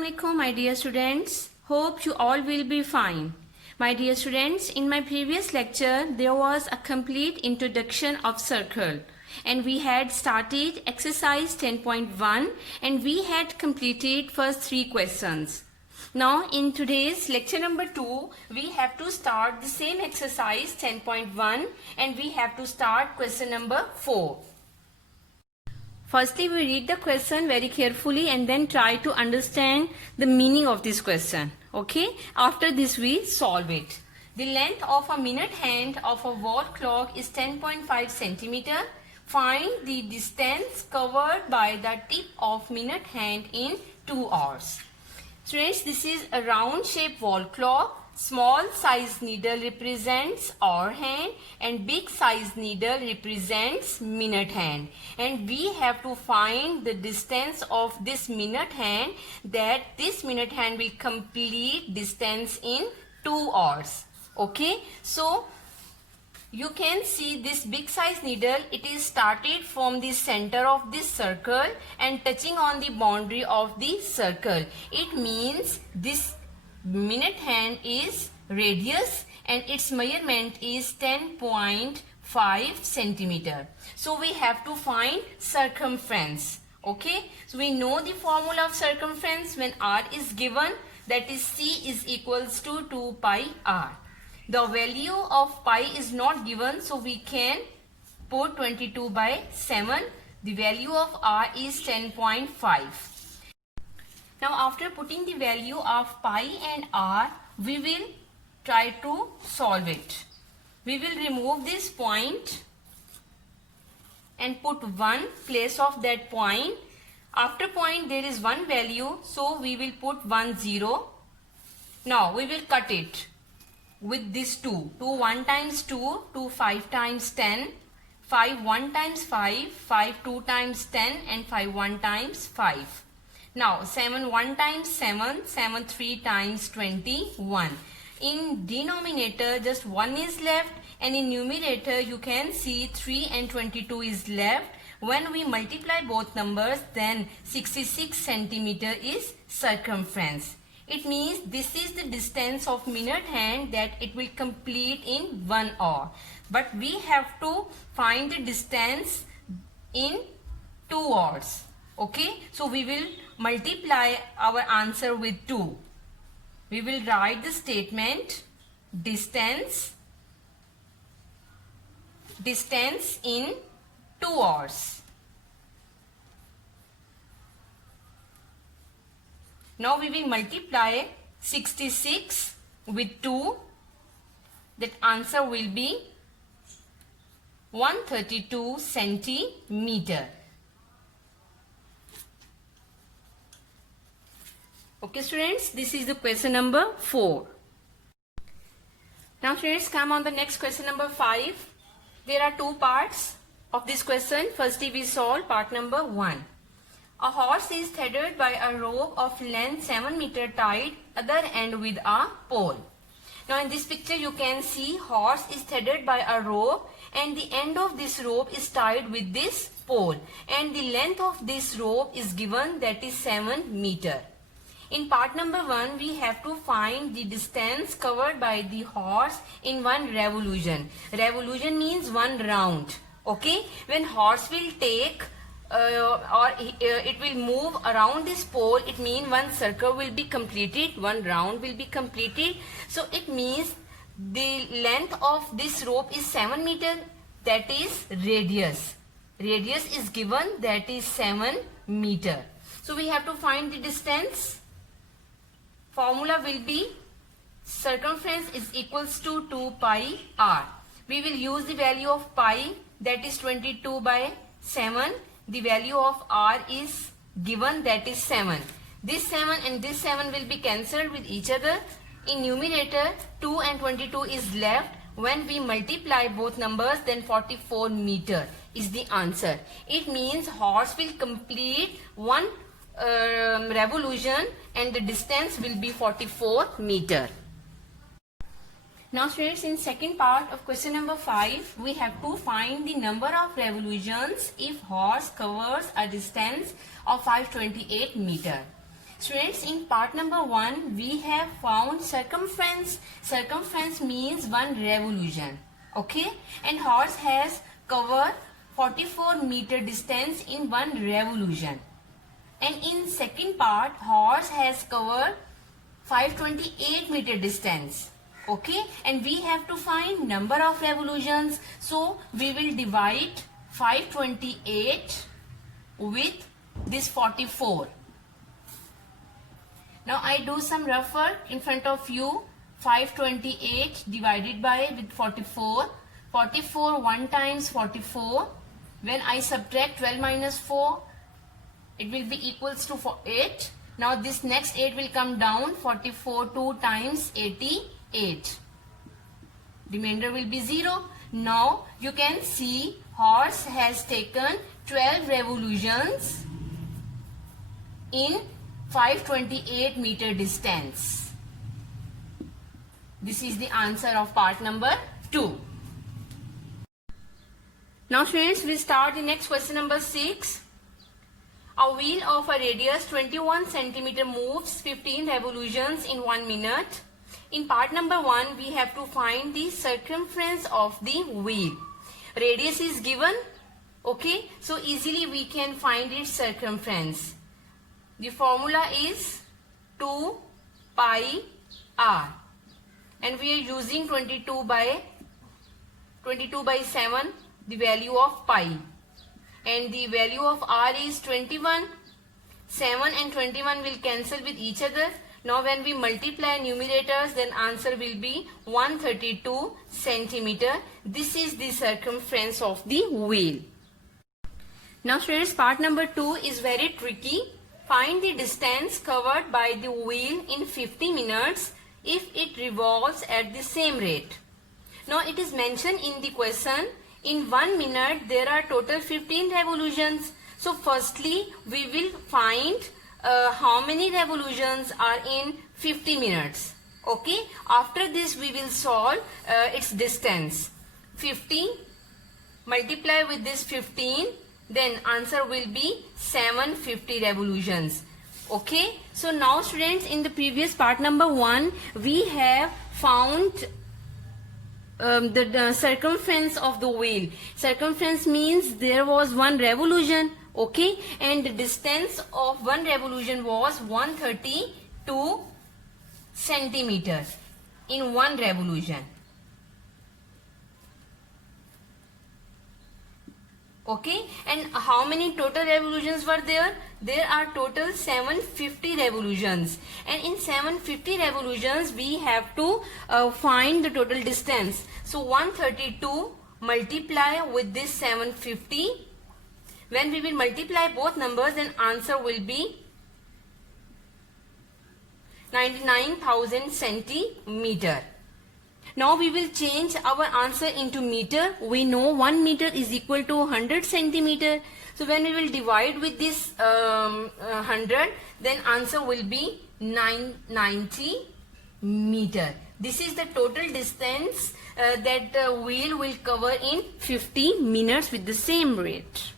Assalamu alaikum, my dear students. Hope you all will be fine. My dear students, in my previous lecture, there was a complete introduction of circle. And we had started exercise 10.1 and we had completed first 3 questions. Now in today's lecture number 2, we have to start the same exercise 10.1 and we have to start question number 4. Firstly, we read the question very carefully and then try to understand the meaning of this question. Okay? After this, we solve it. The length of a minute hand of a wall clock is 10.5 centimeter. Find the distance covered by the tip of minute hand in 2 hours. Students, this is a round shaped wall clock. Small size needle represents hour hand and big size needle represents minute hand. And we have to find the distance of this minute hand, that this minute hand will complete distance in 2 hours. Okay, so you can see this big size needle, it is started from the center of this circle and touching on the boundary of the circle. It means this minute hand is radius and its measurement is 10.5 centimeter. So we have to find circumference. Okay, so we know the formula of circumference when r is given, that is c is equals to 2 pi r. The value of pi is not given, so we can put 22 by 7. The value of r is 10.5. Now after putting the value of pi and r, we will try to solve it. We will remove this point and put 1 place of that point. After point there is one value, so we will put 1 0. Now we will cut it with this 2. 2 1 times 2, 2 5 times 10, 5 1 times 5, 5 2 times 10 and 5 1 times 5. Now 7 1 times 7, 7 3 times 21. In denominator just 1 is left and in numerator you can see 3 and 22 is left. When we multiply both numbers, then 66 centimeter is circumference. It means this is the distance of minute hand that it will complete in 1 hour. But we have to find the distance in 2 hours. Okay, so we will multiply our answer with 2. We will write the statement distance in 2 hours. Now we will multiply 66 with 2. That answer will be 132 centimeter. Okay students, this is the question number 4. Now students, come on the next question number 5. There are 2 parts of this question. Firstly we solve part number 1. A horse is tethered by a rope of length 7 meter tied other end with a pole. Now in this picture you can see horse is tethered by a rope and the end of this rope is tied with this pole and the length of this rope is given, that is 7 meter. In part number 1, we have to find the distance covered by the horse in 1 revolution. Revolution means 1 round. Okay, when horse will take it will move around this pole, it means 1 circle will be completed, 1 round will be completed. So it means the length of this rope is 7 meter, that is radius. Radius is given, that is 7 meter. So we have to find the distance. Formula will be circumference is equals to 2 pi r. We will use the value of pi, that is 22 by 7. The value of r is given, that is 7. This 7 and this 7 will be cancelled with each other. In numerator 2 and 22 is left. When we multiply both numbers, then 44 meter is the answer. It means horse will complete 1 revolution and the distance will be 44 meter. Now students, in second part of question number 5, we have to find the number of revolutions if horse covers a distance of 528 meter. Students, in part number 1, we have found circumference. Circumference means one revolution. Okay? And horse has covered 44 meter distance in one revolution. And in second part, horse has covered 528 meter distance. Okay? And we have to find number of revolutions. So, we will divide 528 with this 44. Now I do some rough work in front of you. 528 divided by with 44. 44 1 times 44. When I subtract 12 minus 4, it will be equals to 8. Now this next 8 will come down. 44 2 times 88. Remainder will be 0. Now you can see horse has taken 12 revolutions in 528 meter distance. This is the answer of part number 2. Now students, we start the next question number 6. A wheel of a radius 21 centimeter moves 15 revolutions in 1 minute. In part number 1, we have to find the circumference of the wheel. Radius is given. Okay, so easily we can find its circumference. The formula is 2 pi r, and we are using 22 by 7, the value of pi, and the value of r is 21. 7 and 21 will cancel with each other. Now when we multiply numerators, then answer will be 132 centimeter. This is the circumference of the wheel. Now students, part number 2 is very tricky. Find the distance covered by the wheel in 50 minutes if it revolves at the same rate. Now it is mentioned in the question, in 1 minute there are total 15 revolutions. So firstly we will find how many revolutions are in 50 minutes. Okay, after this we will solve its distance. 50 multiply with this 15, then answer will be 750 revolutions. Okay, so now students, in the previous part number 1, we have found the circumference of the wheel. Circumference means there was one revolution. Okay, and the distance of one revolution was 132 centimeters in one revolution. Okay, and how many total revolutions were there? There are total 750 revolutions, and in 750 revolutions we have to find the total distance. So 132 multiply with this 750. When we will multiply both numbers, then answer will be 99,000 centimeter. Now we will change our answer into meter. We know 1 meter is equal to 100 centimeter. So when we will divide with this 100, then answer will be 990 meter. This is the total distance that the wheel will cover in 50 minutes with the same rate.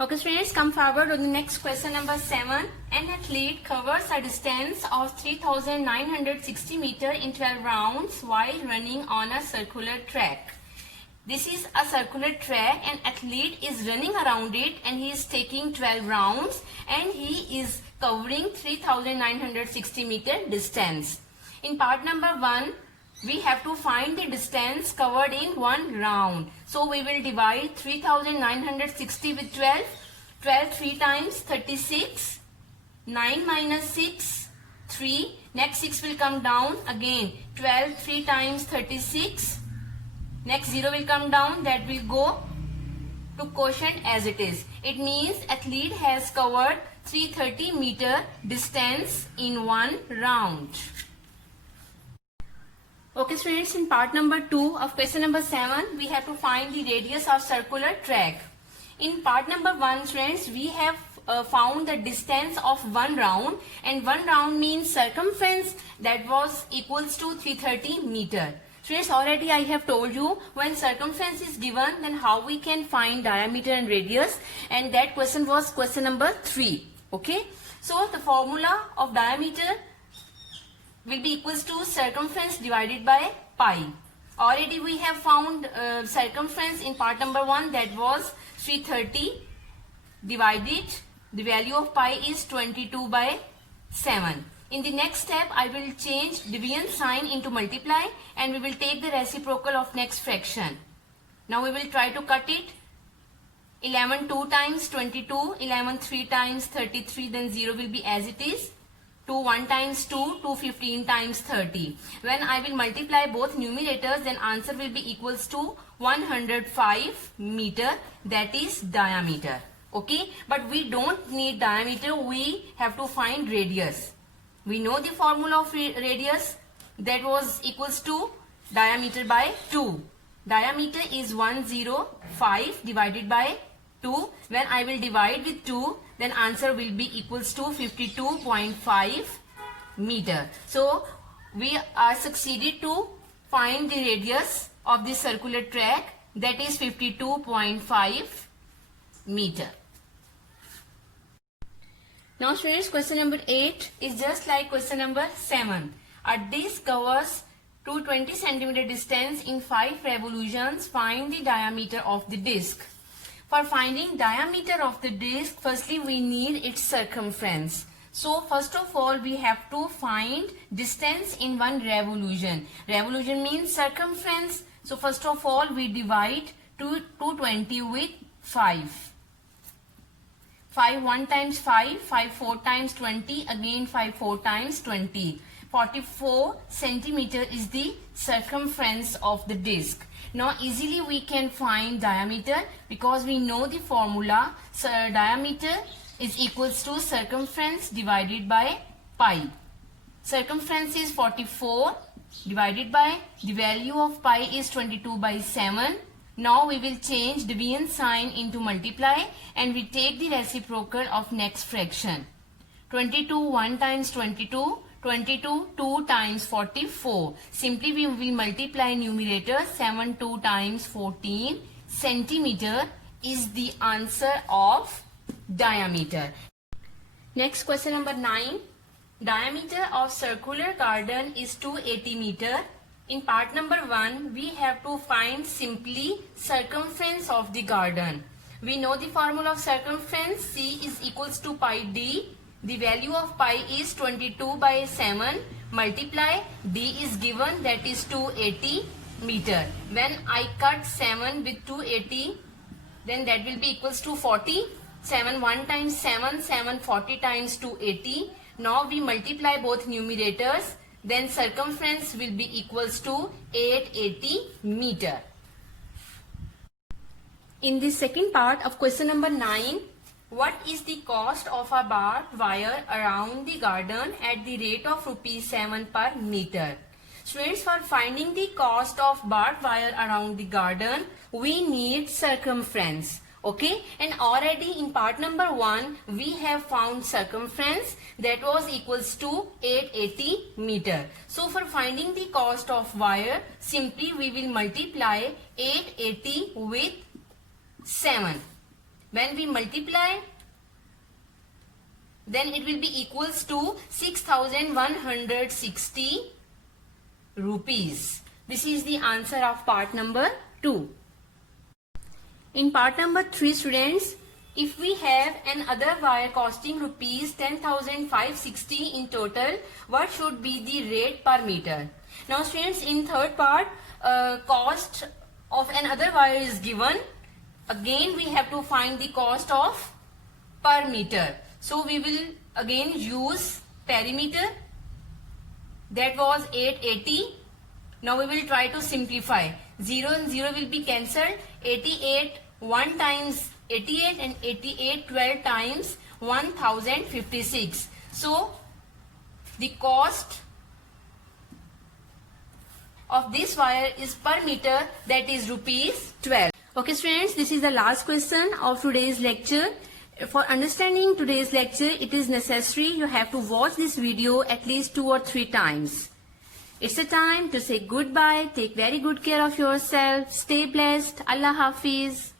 Okay students, come forward on the next question number 7. An athlete covers a distance of 3,960 meters in 12 rounds while running on a circular track. This is a circular track, and athlete is running around it, and he is taking 12 rounds, and he is covering 3,960 meter distance. In part number 1, we have to find the distance covered in one round. So we will divide 3,960 with 12. 12 3 times 36. 9 minus 6, 3. Next 6 will come down again. 12 3 times 36. Next 0 will come down. That will go to quotient as it is. It means athlete has covered 330 meter distance in one round. Okay students, in part number 2 of question number 7, we have to find the radius of circular track. In part number 1 students, we have found the distance of one round, and one round means circumference, that was equals to 330 meter. Students, already I have told you, when circumference is given, then how we can find diameter and radius, and that question was question number 3. Okay, So the formula of diameter will be equals to circumference divided by pi. Already we have found circumference in part number 1, that was 330 divided, the value of pi is 22 by 7. In the next step, I will change division sign into multiply and we will take the reciprocal of next fraction. Now we will try to cut it. 11 2 times 22, 11 3 times 33, then 0 will be as it is. 2 1 times 2, 2 15 times 30. When I will multiply both numerators, then answer will be equals to 105 meter, that is diameter. Okay, but we don't need diameter, we have to find radius. We know the formula of radius, that was equals to diameter by 2. Diameter is 105 divided by 2. When I will divide with 2, then answer will be equals to 52.5 meter. So we are succeeded to find the radius of this circular track, that is 52.5 meter. Now students, question number 8 is just like question number 7. A disc covers 220 centimeter distance in 5 revolutions. Find the diameter of the disc. For finding diameter of the disc, firstly we need its circumference. So first of all we have to find distance in one revolution. Revolution means circumference. So first of all we divide 220 with 5. 5 1 times 5, 5 4 times 20, again 5 4 times 20. 44 centimeter is the circumference of the disc. Now easily we can find diameter because we know the formula. So diameter is equals to circumference divided by pi. Circumference is 44 divided by, the value of pi is 22 by 7. Now we will change division sign into multiply and we take the reciprocal of next fraction. 22 1 times 22, 22 2 times 44. Simply we will multiply numerator. 7 2 times 14 centimeter is the answer of diameter. Next question number 9. Diameter of circular garden is 280 meter. In part number 1, we have to find simply circumference of the garden. We know the formula of circumference. C is equals to pi d. The value of pi is 22 by 7. Multiply, d is given, that is 280 meter. When I cut 7 with 280, then that will be equals to 40. 7 1 times 7, 7 40 times 280. Now we multiply both numerators. Then circumference will be equals to 880 meter. In the second part of question number 9, what is the cost of a barbed wire around the garden at the rate of rupees 7 per meter? Students, for finding the cost of barbed wire around the garden, we need circumference. Okay, and already in part number 1 we have found circumference, that was equals to 880 meter. So for finding the cost of wire, simply we will multiply 880 with 7. When we multiply, then it will be equals to 6160 rupees. This is the answer of part number 2. In part number 3, students, if we have an other wire costing rupees 10,560 in total, what should be the rate per meter? Now students, in third part, cost of another wire is given. Again we have to find the cost of per meter. So we will again use perimeter, that was 880. Now we will try to simplify. 0 and 0 will be cancelled. 88 1 times 88 and 88 12 times 1056. So the cost of this wire is per meter, that is rupees 12. Okay students, this is the last question of today's lecture. For understanding today's lecture, it is necessary you have to watch this video at least 2 or 3 times. It's a time to say goodbye. Take very good care of yourself. Stay blessed. Allah Hafiz.